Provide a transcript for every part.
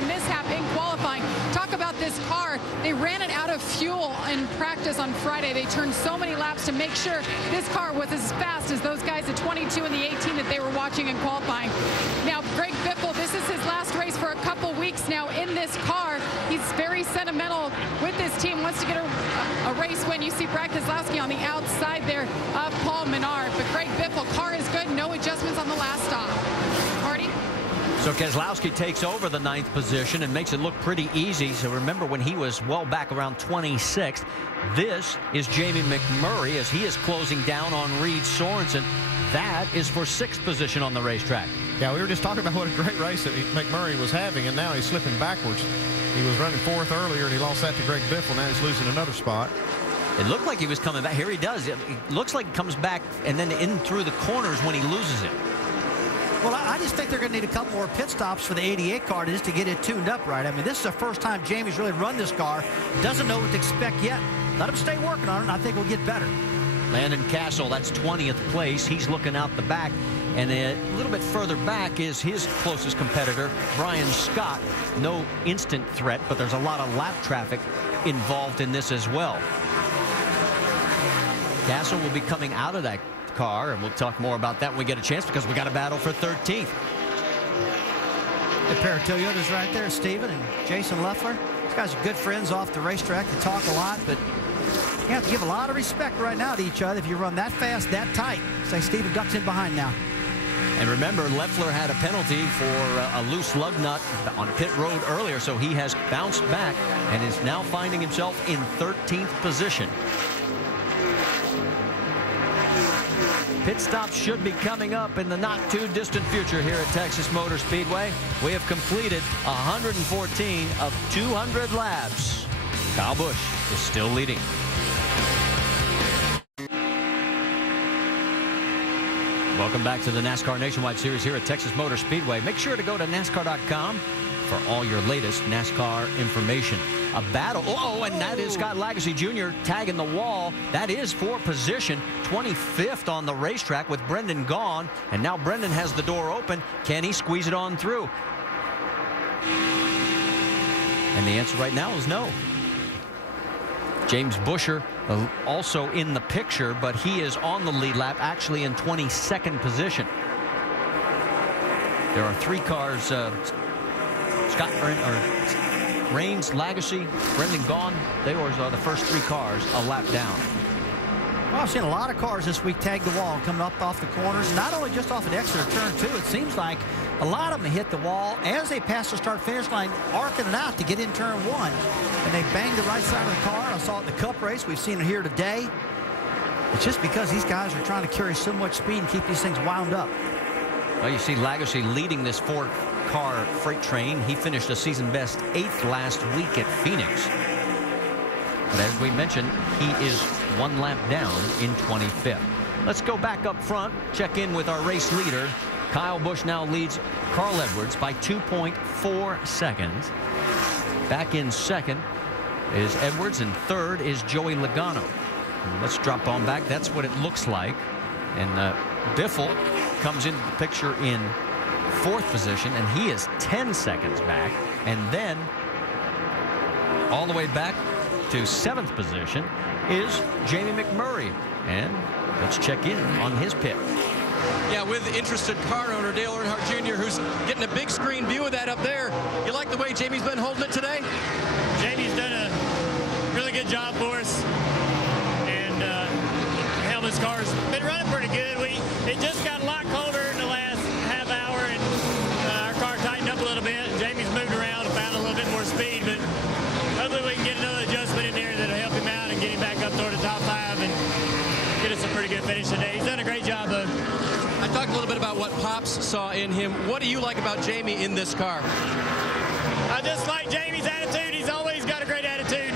a mishap in qualifying. Talk about this car. They ran it out of fuel in practice on Friday. They turned so many laps to make sure this car was as fast as those guys, the 22 and the 18 that they were watching in qualifying. Now, Greg Biffle, this is his last race for a couple weeks now in this car. He's very sentimental with this team, wants to get a race win. You see Brad Keselowski on the outside there of Paul Menard. But Greg Biffle, car is good, no adjustments on the last stop. Marty? So Keselowski takes over the 9th position and makes it look pretty easy. So remember when he was well back around 26th. This is Jamie McMurray as he is closing down on Reed Sorensen. That is for 6th position on the racetrack. Yeah, we were just talking about what a great race that McMurray was having, and now he's slipping backwards. He was running 4th earlier, and he lost that to Greg Biffle. Now he's losing another spot. It looked like he was coming back. Here he does. It looks like he comes back and then in through the corners when he loses it. Well, I just think they're going to need a couple more pit stops for the 88 car just to get it tuned up right. I mean, this is the first time Jamie's really run this car. Doesn't know what to expect yet. Let him stay working on it, and I think we'll get better. Landon Castle, that's 20th place. He's looking out the back. And a little bit further back is his closest competitor, Brian Scott. No instant threat, but there's a lot of lap traffic involved in this as well. Castle will be coming out of that car, and we'll talk more about that when we get a chance because we got a battle for 13th. A pair of Toyotas right there, Steven and Jason Leffler. These guys are good friends off the racetrack. They talk a lot, but you have to give a lot of respect right now to each other if you run that fast, that tight. Say Steven ducks in behind now. And remember, Leffler had a penalty for a loose lug nut on pit road earlier, so he has bounced back and is now finding himself in 13th position. Pit stops should be coming up in the not-too-distant future here at Texas Motor Speedway. We have completed 114 of 200 laps. Kyle Busch is still leading. Welcome back to the NASCAR Nationwide Series here at Texas Motor Speedway. Make sure to go to NASCAR.com for all your latest NASCAR information. A battle. Oh, and that is Scott Lagasse Jr. tagging the wall. That is for position 25th on the racetrack with Brendan gone. And now Brendan has the door open. Can he squeeze it on through? And the answer right now is no. James Buescher also in the picture, but he is on the lead lap, actually in 22nd position. There are 3 cars, Scott Rains, Lagasse, Brendan Gaughan. They are the first 3 cars a lap down. Well, I've seen a lot of cars this week tag the wall, coming up off the corners, not only just off an Exeter turn 2. It seems like a lot of them hit the wall as they pass the start-finish line, arcing it out to get in turn 1. And they banged the right side of the car. I saw it in the Cup race. We've seen it here today. It's just because these guys are trying to carry so much speed and keep these things wound up. Well, you see Lagasse leading this 4-car freight train. He finished a season best 8th last week at Phoenix. But as we mentioned, he is 1 lap down in 25th. Let's go back up front, check in with our race leader. Kyle Busch now leads Carl Edwards by 2.4 seconds. Back in second is Edwards, and third is Joey Logano. Let's drop on back. That's what it looks like. And Biffle comes into the picture in 4th position, and he is 10 seconds back. And then all the way back to 7th position is Jamie McMurray. And let's check in on his pit. Yeah, with interested car owner Dale Earnhardt Jr., who's getting a big screen view of that up there. You like the way Jamie's been holding it today? Jamie's done a really good job for us, and Helmut's car's been running pretty good. It just got a lot colder in the last half hour, and our car tightened up a little bit. Jamie's moved around and found a little bit more speed, but hopefully we can get another adjustment in there that'll help him out and get him back up toward the top 5 and get us a pretty good finish today. He's done a great job, though. I talked a little bit about what Pops saw in him. What do you like about Jamie in this car? I just like Jamie's attitude. He's always got a great attitude.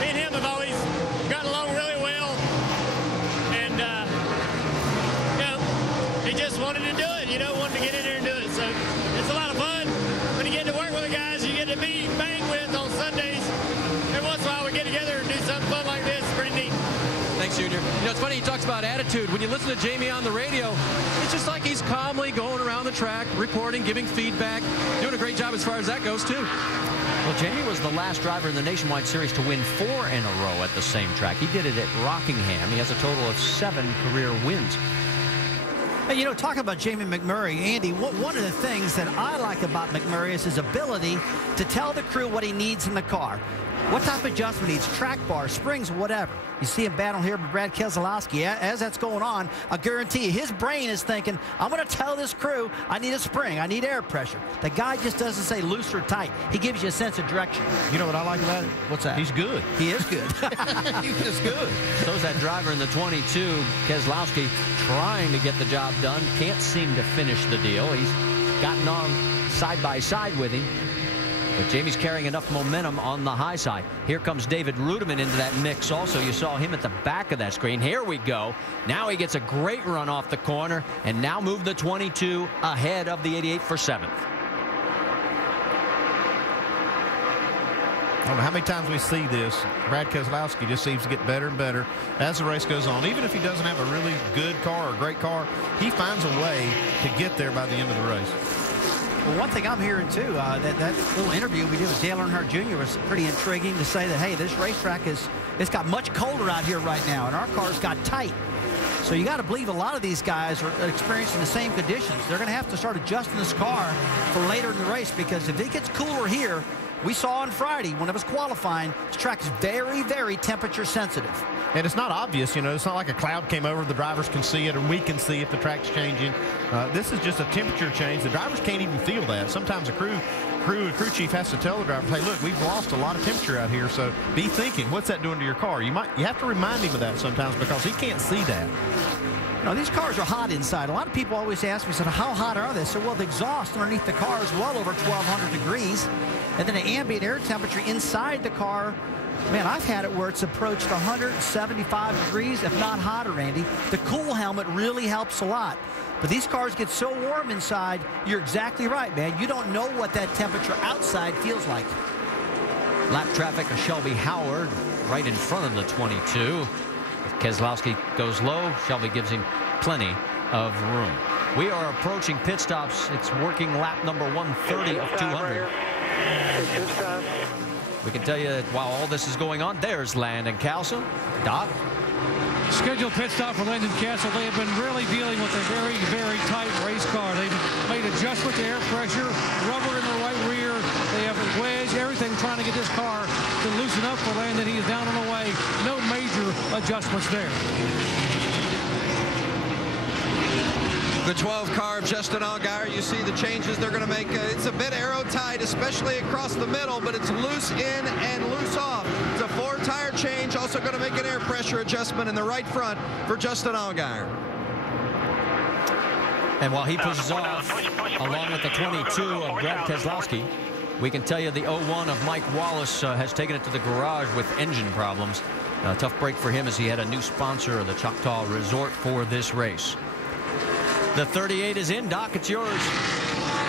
Me and him have always gotten along really well. And, you know, he just wanted to do it, wanted to get in there and do it. So it's a lot of fun when you get to work with the guys you get to be banged with on Sundays. Every once in a while we get together and do something fun like this. It's pretty neat. Thanks, Jr. You know, it's funny, he talks about attitude. When you listen to Jamie on the radio, it's just like he's calmly going around the track, reporting, giving feedback, doing a great job as far as that goes, too. Well, Jamie was the last driver in the Nationwide Series to win 4 in a row at the same track. He did it at Rockingham. He has a total of 7 career wins. Hey, you know, talking about Jamie McMurray, Andy, one of the things that I like about McMurray is his ability to tell the crew what he needs in the car. What type of adjustment he needs, track bar, springs, whatever. You see him battle here with Brad Keselowski. As that's going on, I guarantee you, his brain is thinking, I'm going to tell this crew I need a spring, I need air pressure. The guy just doesn't say loose or tight. He gives you a sense of direction. You know what I like about it? What's that? He's good. He is good. He's just good. So's that driver in the 22, Keselowski, trying to get the job done. Can't seem to finish the deal. He's gotten on side by side with him. But Jamie's carrying enough momentum on the high side. Here comes David Rudiman into that mix also. You saw him at the back of that screen. Here we go. Now he gets a great run off the corner and now move the 22 ahead of the 88 for 7th. I don't know how many times we see this. Brad Keselowski just seems to get better and better as the race goes on. Even if he doesn't have a really good car or great car, he finds a way to get there by the end of the race. Well, one thing I'm hearing, too, that little interview we did with Dale Earnhardt Jr. was pretty intriguing to say that, hey, this racetrack it's got much colder out here right now, and our cars got tight. So you got to believe a lot of these guys are experiencing the same conditions. They're going to have to start adjusting this car for later in the race, because if it gets cooler here, we saw on Friday when it was qualifying, this track is very, very temperature sensitive. And it's not obvious, you know, it's not like a cloud came over, the drivers can see it, and we can see if the track's changing. This is just a temperature change. The drivers can't even feel that. Sometimes the crew chief has to tell the drivers, hey, look, we've lost a lot of temperature out here, so be thinking, what's that doing to your car? You have to remind him of that sometimes, because he can't see that. You know, these cars are hot inside. A lot of people always ask me, how hot are they? So, well, the exhaust underneath the car is well over 1,200 degrees. And then the ambient air temperature inside the car, man, I've had it where it's approached 175 degrees, if not hotter, Andy. The cool helmet really helps a lot. But these cars get so warm inside, you're exactly right, man. You don't know what that temperature outside feels like. Lap traffic of Shelby Howard right in front of the 22. If Keselowski goes low, Shelby gives him plenty of room. We are approaching pit stops. It's working lap number 130 of 200. We can tell you that while all this is going on, there's Landon Castle. Doc? Scheduled pit stop for Landon Castle. They have been really dealing with a very, very tight race car. They've made adjustment to air pressure, rubber in the right rear. They have a wedge, everything trying to get this car to loosen up for Landon. He is down on the way. No major adjustments there. The 12 car of Justin Allgaier, you see the changes they're going to make. It's a bit arrow tight, especially across the middle, but it's loose in and loose off. It's a 4-tire change, also going to make an air pressure adjustment in the right front for Justin Allgaier. And while he pushes off, along with the 22 of Brad Keselowski, we can tell you the 01 of Mike Wallace has taken it to the garage with engine problems. A tough break for him as he had a new sponsor of the Choctaw Resort for this race. The 38 is in. Doc, it's yours.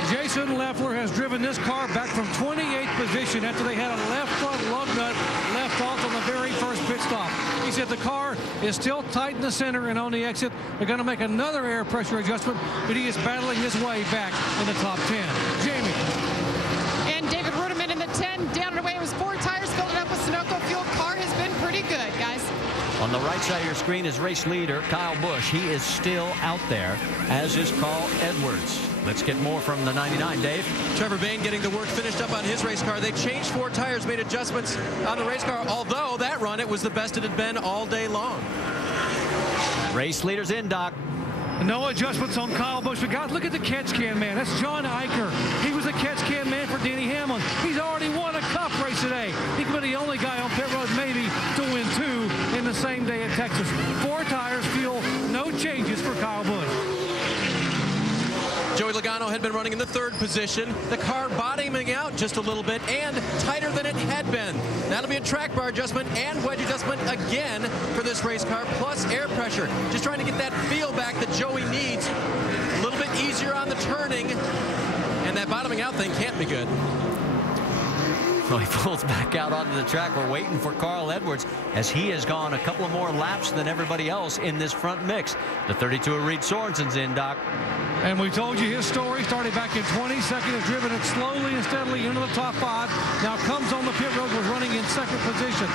Jason Leffler has driven this car back from 28th position after they had a left front lug nut left off on the very first pit stop. He said the car is still tight in the center and on the exit. They're going to make another air pressure adjustment, but he is battling his way back in the top 10. Jamie. And David Rudiman in the 10, down and away. It was 4 tires, filled it up with Sunoco fuel. Car has been pretty good, guys. On the right side of your screen is race leader Kyle Busch. He is still out there, as is Carl Edwards. Let's get more from the 99, Dave. Trevor Bayne getting the work finished up on his race car. They changed 4 tires, made adjustments on the race car, although that run, it was the best it had been all day long. Race leaders in, Doc. No adjustments on Kyle Busch. But guys, look at the catch can man. That's John Eicher. He was the catch can man for Denny Hamlin. He's already won a cup race today. He could be the only guy on pit road maybe to win 2 in the same day at Texas. 4 tires, fuel, no changes for Kyle Busch. Joey Logano had been running in the 3rd position. The car bottoming out just a little bit and tighter than it had been. That'll be a track bar adjustment and wedge adjustment again for this race car, plus air pressure. Just trying to get that feel back that Joey needs. A little bit easier on the turning, and that bottoming out thing can't be good. So he pulls back out onto the track. We're waiting for Carl Edwards as he has gone a couple of more laps than everybody else in this front mix. The 32 of Reed Sorensen's in, Doc. And we told you his story started back in 22nd, has driven it slowly and steadily into the top 5. Now comes on the pit road, was running in 2nd position.